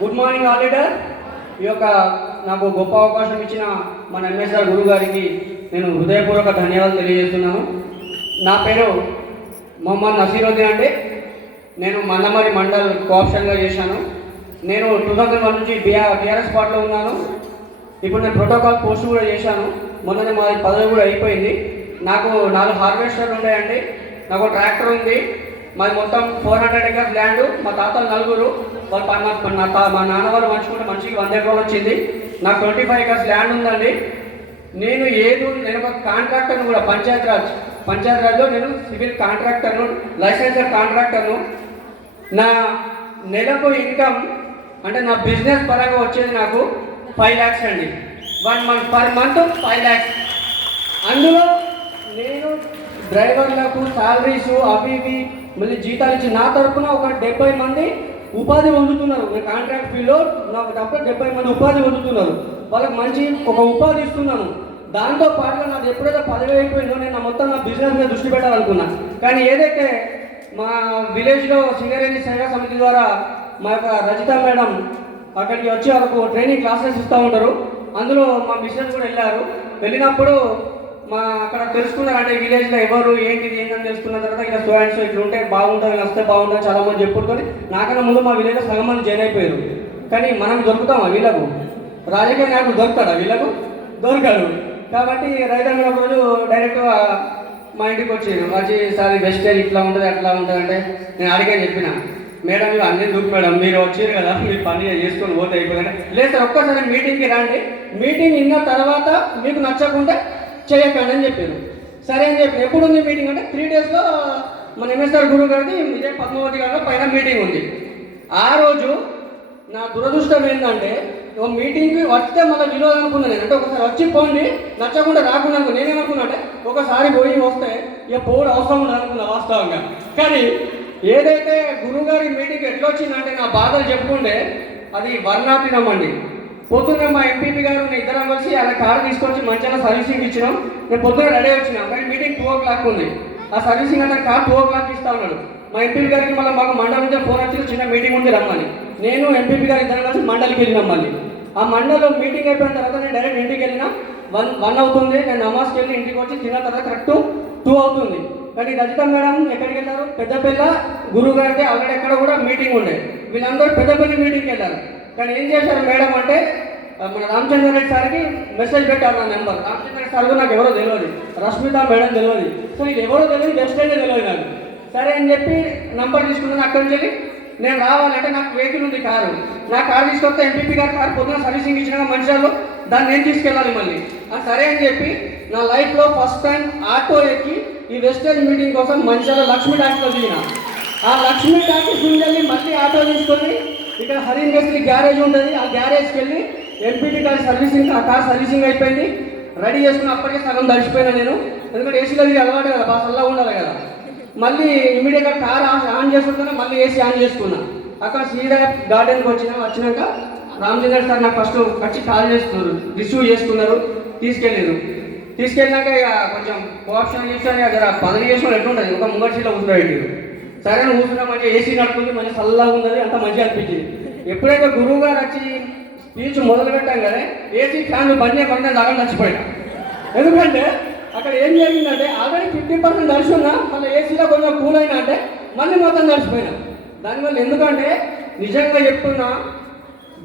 Good morning all leader. ఈ యొక్క నాకు గొప్ప అవకాశం ఇచ్చిన మన ఎంఎస్ఆర్ గురువు గారికి నేను హృదయపూర్వక ధన్యవాదాలు తెలియజేస్తున్నాను. నా పేరు మొహమ్మద్ నసీరుద్దీన్ అండి. నేను మందమరి మండల్ కోఆప్షన్గా చేశాను. నేను 2001 నుంచి టీఆర్ఎస్ పార్టీలో ఉన్నాను. ఇప్పుడు నేను ప్రోటోకాల్ పోస్ట్ కూడా చేశాను. మొన్ననే మాది పదవి కూడా అయిపోయింది. నాకు 4 హార్వెస్టర్లు ఉన్నాయండి. నాకు ట్రాక్టర్ ఉంది. మాది మొత్తం 400 ఎకర్స్ ల్యాండ్. మా తాతలు 4 మా నాన్న వాళ్ళు మంచుకుంటే మనిషికి 100 ఎకరాలు వచ్చింది. నాకు 25 ఎకర్స్ ల్యాండ్ ఉందండి. నేను ఒక కాంట్రాక్టర్ను కూడా పంచాయతీరాజ్లో నేను సివిల్ కాంట్రాక్టర్ను, లైసెన్సర్ కాంట్రాక్టర్ను. నా నెలకు ఇన్కమ్ అంటే నా బిజినెస్ పరంగా వచ్చేది నాకు 5 lakhs అండి. 1 month పర్ మంత్ 5 lakhs. అందులో నేను డ్రైవర్లకు శాలరీసు అవి ఇవి మళ్ళీ జీతాలు ఇచ్చి నా తరఫున ఒక 70 మంది ఉపాధి పొందుతున్నారు. నేను కాంట్రాక్ట్ ఫీల్డ్లో నాకు తప్ప 70 మంది ఉపాధి పొందుతున్నారు. వాళ్ళకి మంచి ఒక ఉపాధి ఇస్తున్నాను. దాంతో పాటుగా నాకు ఎప్పుడైతే పదవి అయిపోయిందో నేను మొత్తం నా బిజినెస్ మీద దృష్టి పెట్టాలనుకున్నా. కానీ ఏదైతే మా విలేజ్లో సింగరేణి సేవా సమితి ద్వారా మా యొక్క రజిత మేడం అక్కడికి వచ్చి వాళ్ళకు ట్రైనింగ్ క్లాసెస్ ఇస్తూ ఉంటారు. అందులో మా మిషన్స్ కూడా వెళ్ళినప్పుడు మా అక్కడ తెలుసుకున్నారు. అంటే విలేజ్లో ఎవరు ఏంటిది ఏంటని తెలుసుకున్న తర్వాత ఇలా స్టూడెంట్స్ ఇట్లా ఉంటే బాగుంటుంది, ఇలా వస్తే బాగుంటుంది చాలా మంది చెప్పుకొని నాకన్నా ముందు మా విలేజ్లో సగం మంది జాయిన్ అయిపోయారు. కానీ మనం దొరుకుతామా వీళ్ళకు? రాజకీయ నాయకుడు దొరుకుతాడా వీళ్ళకు? దొరకడు. కాబట్టి రైతాంగం ఒక రోజు డైరెక్ట్గా మా ఇంటికి వచ్చి సార్ వెస్టేజ్ ఇట్లా ఉంటుంది అట్లా ఉంటుంది అంటే నేను అడిగే చెప్పిన, మేడం మీరు అన్నీ దూకు మేడం, మీరు వచ్చారు కదా మీరు పని చేసుకొని పోతే అయిపోయింది. లేదు సార్ ఒక్కసారి మీటింగ్కి రండి, మీటింగ్ విన్న తర్వాత మీకు నచ్చకుండా చేయకండి అని చెప్పారు. సరే అని చెప్పి ఎప్పుడు ఉంది మీటింగ్ అంటే 3 daysలో మన ఎంఎస్ఆర్ గురువు గారిది విజయ పద్మావతి గారిలో పైన మీటింగ్ ఉంది. ఆ రోజు నా దురదృష్టం ఏంటంటే ఒక మీటింగ్కి వస్తే మళ్ళీ విలువ అనుకున్నాను నేను. అంటే ఒకసారి వచ్చి పోండి, నచ్చకుండా రాకుండా నేనేమనుకున్నా అంటే ఒకసారి పోయి వస్తే ఇక పోవడం అవసరం ఉండదు అనుకున్నా వాస్తవంగా. కానీ ఏదైతే గురువుగారి మీటింగ్ ఎట్లా వచ్చిందంటే నా బాధలు చెప్పుకుంటే అది వర్ణాతీతమండి. పొద్దున్న మా ఎంపీపీ గారు ఇద్దరం కలిసి అలా కారు తీసుకొచ్చి మంచిగా సర్వీసింగ్ ఇచ్చినాం. నేను పొద్దున్న రెడీ వచ్చినాం కానీ మీటింగ్ 2 o'clock ఉంది. ఆ సర్వీసింగ్ అంటే కార్ 2 o'clock ఇస్తా ఉన్నాడు. మా ఎంపీపీ గారికి మళ్ళీ మాకు మండలం నుంచి ఫోన్ వచ్చి చిన్న మీటింగ్ ఉంది రమ్మని. నేను ఎంపీపీ గారు ఇద్దరం కలిసి మండలికి వెళ్ళినాం. మళ్ళీ ఆ మండలంలో మీటింగ్ అయిపోయిన తర్వాత నేను డైరెక్ట్ ఇంటికి వెళ్ళినా 1 అవుతుంది. నేను నమాజ్కి వెళ్ళి ఇంటికి వచ్చి తిన్న తర్వాత కరెక్ట్ 2 అవుతుంది. కానీ రజిత మేడం ఎక్కడికి వెళ్ళారు? పెద్దపల్లి గురువు గారికి ఆల్రెడీ ఎక్కడ కూడా మీటింగ్ ఉండే. వీళ్ళందరూ పెద్దపల్లి మీటింగ్కి వెళ్ళారు. కానీ ఏం చేశారు మేడం అంటే మన రామచంద్ర రెడ్డి సార్కి మెసేజ్ పెట్టారు నా నెంబర్. రామచంద్ర రెడ్డి సార్ నాకు ఎవరో తెలియదు, రష్మిత మేడం తెలియదు. సో ఇది ఎవరో తెలియదు, వెస్టేజ్ తెలియదు నాకు. సరే అని చెప్పి నంబర్ తీసుకున్నాను. అక్కడి నుంచి నేను రావాలంటే నాకు వెహికల్ ఉంది, కారు. నా కారు తీసుకొస్తే ఎంపీపీ గారు కారు పొద్దున సర్వీసింగ్ ఇచ్చిన మంచిర్యాలలో దాన్ని నేను తీసుకెళ్ళాలి మళ్ళీ. సరే అని చెప్పి నా లైఫ్లో ఫస్ట్ టైం ఆటో ఎక్కి ఈ వెస్టేజ్ మీటింగ్ కోసం మంచిర్యాల లక్ష్మీ టాకీస్లో దిగిన. ఆ లక్ష్మీ టాకీస్ నుంచి వెళ్ళి మళ్ళీ ఆటో తీసుకొని ఇక్కడ హరీన్ మేస్త్రి గ్యారేజ్ ఉంటుంది, ఆ గ్యారేజ్కి వెళ్ళి ఎంపీటీ గారి సర్వీసింగ్, ఆ కార్ సర్వీసింగ్ అయిపోయింది, రెడీ చేసుకుని అప్పటికే సగం తడిచిపోయినా నేను. ఎందుకంటే ఏసీలో ఇది అలవాటు కదా, బాగా చల్లగా ఉండాలి కదా. మళ్ళీ ఇమీడియట్గా కార్ ఆన్ చేసుకుంటూనే మళ్ళీ ఏసీ ఆన్ చేసుకున్నా. అక్కడ సీదా గార్డెన్కి వచ్చినాక రామచంద్ర సార్ నాకు ఫస్ట్ వచ్చి కాల్ చేస్తున్నారు, రిసీవ్ చేసుకున్నారు, తీసుకెళ్ళినాక ఇక కొంచెం కోఆప్షన్ చేసాను. జర పదవి చేసిన ఎట్లుంటుంది, ఒక ముంగటి సీట్లో కూర్చోబెట్టి సరే కూర్చున్నా మంచిగా ఏసీ నడుపుతుంది, మంచిగా చల్లగా ఉన్నది, అంత మంచిగా అనిపించింది. ఎప్పుడైతే గురువు గారు వచ్చి స్పీచ్ మొదలు పెట్టాం కదా ఏసీ ఫ్యాన్లు బంద్ చేయకుండా దాకా నచ్చిపోయినా. ఎందుకంటే అక్కడ ఏం జరిగిందంటే ఆల్రెడీ 50% నడుచున్నా మళ్ళీ ఏసీలో కొంచెం కూల్ అయినా అంటే మళ్ళీ మొత్తం నడిచిపోయినా. దానివల్ల ఎందుకంటే నిజంగా చెప్తున్నా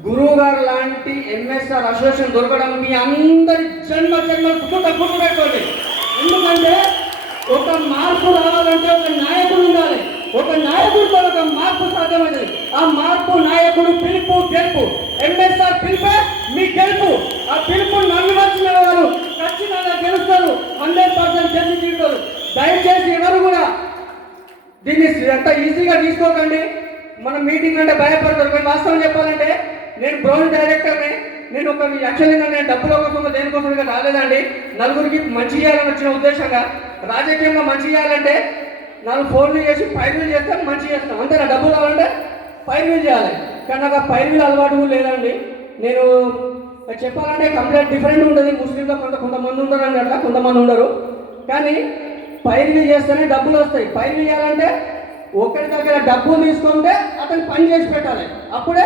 గురువు గారు లాంటి ఎంఎస్ఆర్ అసోసియేషన్ దొరకడం మీ అందరి జన్మ గుర్తుపెట్టుకోండి. ఎందుకంటే ఒక మార్పు రావాలంటే ఒక నాయకుడు ఉండాలి. ఒక నాయకుడితో ఒక మార్పు సాధ్యమైనది. ఆ మార్పు నాయకుడు పిలుపు గెలుపు. ఎంఎస్ఆర్ పిలుపే మీ గెలుపు. ఆ పిలుపు నన్ను వచ్చిన వారు ఖచ్చితంగా గెలుస్తారు, 100% గెలిచి తీరుతారు. దయచేసి ఎవరు కూడా దీన్ని ఎంత ఈజీగా తీసుకోకండి. మన మీటింగ్ అంటే భయపడతారు. కానీ వాస్తవం చెప్పాలంటే నేను బ్రౌన్ డైరెక్టర్ని. నేను యాక్చువల్గా నేను డబ్బుల కోసం దేనికోసం రాలేదండి. నలుగురికి మంచి చేయాలని వచ్చిన ఉద్దేశంగా. రాజకీయంలో మంచి చేయాలంటే 4 ఫోన్లు చేసి పైరులు చేస్తే మంచి చేస్తాం అంతే. నా డబ్బులు కావాలంటే పైరులు చేయాలి. కానీ నాకు ఆ పైరులు అలవాటు లేదండి. నేను చెప్పాలంటే కంప్లీట్ డిఫరెంట్ ఉంటుంది. ముస్లింలో కొంతమంది ఉంటారండి, అట్లా కొంతమంది ఉండరు. కానీ పైరులు చేస్తేనే డబ్బులు వస్తాయి. పైరులు చేయాలంటే ఒకరి దగ్గర డబ్బులు తీసుకుంటే అతను పని చేసి పెట్టాలి, అప్పుడే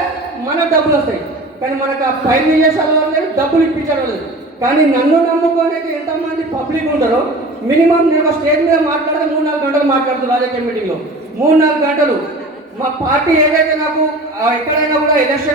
మనకు డబ్బులు వస్తాయి. కానీ మనకు ఆ ఫైల్ చేసేసారు లేదు, డబ్బులు ఇప్పించడం లేదు. కానీ నన్ను నమ్ముకోనేది ఎంతమంది పబ్లిక్ ఉంటారో మినిమం నేను ఒక స్టేజ్ మీద మాట్లాడితే 3-4 గంటలు మాట్లాడుతాను రాజకీయ మీటింగ్లో. 3-4 గంటలు మా పార్టీ ఏదైతే నాకు ఎక్కడైనా కూడా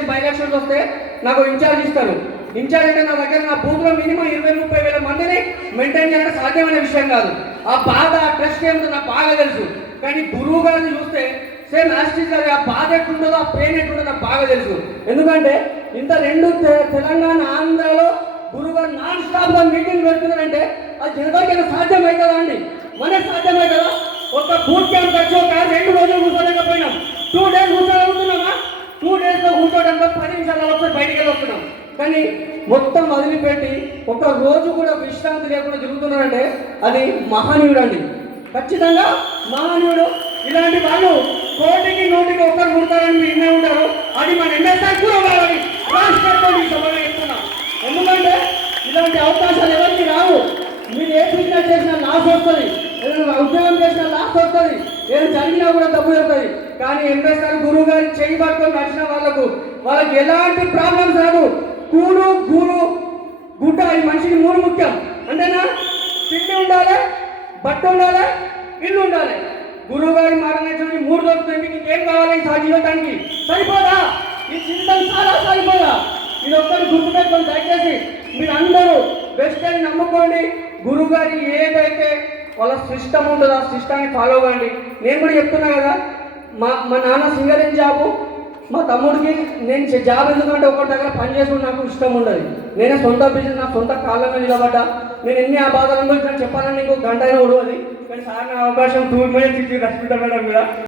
బై ఎలక్షన్స్ వస్తే నాకు ఇన్ఛార్జ్ ఇస్తారు. ఇన్ఛార్జ్ అంటే నా దగ్గర నా బూత్లో మినిమం 20-30 వేల మందిని మెయింటైన్ చేయడం సాధ్యమైన విషయం కాదు. ఆ బాధ ఆ ట్రస్ట్ ఏమిటో నాకు బాగా తెలుసు. కానీ గురువు గారిని చూస్తే సేమ్ యాస్టిస్ అది ఆ బాధ ఎట్లుంటుందో ఆ పెయిన్ ఎట్లుంటుందో నాకు బాగా తెలుసు. ఎందుకంటే ఇంత రెండు తెలంగాణ ఆంధ్రాలో గురువు గారు నాన్ స్టాప్గా మీటింగ్ పెడుతున్నారంటే అది జనగారికైనా సాధ్యమవుతుందా అండి? మనకి సాధ్యమవుతుందా? ఒక బూత్ క్యాంప్ వచ్చి ఒక 2 రోజులు కూర్చోలేకపోయినాం. 2 days కూర్చోగలుగుతున్నామా? 2 daysలో కూర్చోవడంలో 10 నిమిషాలలో ఒకసారి బయటికి వెళ్ళి వస్తున్నాం. కానీ మొత్తం వదిలిపెట్టి ఒక రోజు కూడా విశ్రాంతి లేకుండా జరుగుతున్నారంటే అది మహనీయుడు అండి, ఖచ్చితంగా మహనీయుడు. ఇలాంటి వాళ్ళు 100-100 ఒక్కరు పుడతారని మీరు వినే ఉంటారు. అది మన ఎంఎస్ఆర్ కూడా కావాలి రాష్ట్రంలో సభలో చెప్తున్నా. ఎందుకంటే ఇలాంటి అవకాశాలు ఎవరికి రావు. మీరు ఏ బిజినెస్ చేసినా లాస్ వస్తుంది, ఏదైనా ఉద్యోగం చేసినా లాస్ వస్తుంది, ఏదైనా జరిగినా కూడా డబ్బు వస్తుంది. కానీ ఎంఎస్ఆర్ గురువు గారి చేయి పట్టుకొని నడిచిన వాళ్ళకి ఎలాంటి ప్రాబ్లమ్స్ రాదు. కూడు గూడు గుడ్డ ఈ మనిషికి 3 ముఖ్యం. అంతేనా? తిండి ఉండాలి, బట్ట ఉండాలి, ఇల్లు ఉండాలి. గురువు గారి మాట నేర్చుకుని 3 దొరుకుతుంది. మీకు ఇంకేం కావాలి జీవితానికి? సరిపోదా? ఈ జీవితం చాలా సరిపోదా? ఇది ఒక్కరు గుర్తుపెట్టుకొని దయచేసి మీరు అందరూ బెస్ట్ నమ్ముకోండి. గురువు గారి ఏదైతే వాళ్ళ సిస్టమ్ ఉంటుందో ఆ సిస్టాన్ని ఫాలో అవ్వండి. నేను కూడా చెప్తున్నా కదా, మా నాన్న సింగరేజ్ జాబు, మా తమ్ముడికి నేను జాబ్ ఎందుకంటే ఒకటి దగ్గర పని చేసుకుని నాకు ఇష్టం ఉండదు. నేనే సొంత బిజినెస్ నా సొంత కాళ్ళ మీద నిలబడ్డా. నేను ఎన్ని ఆ బాధలను చెప్పాలని ఇంకో గంట అయినా ఉడవది. కానీ సార్ నా అవకాశం 2 minutes ఇచ్చి కష్టపడ్డా కూడా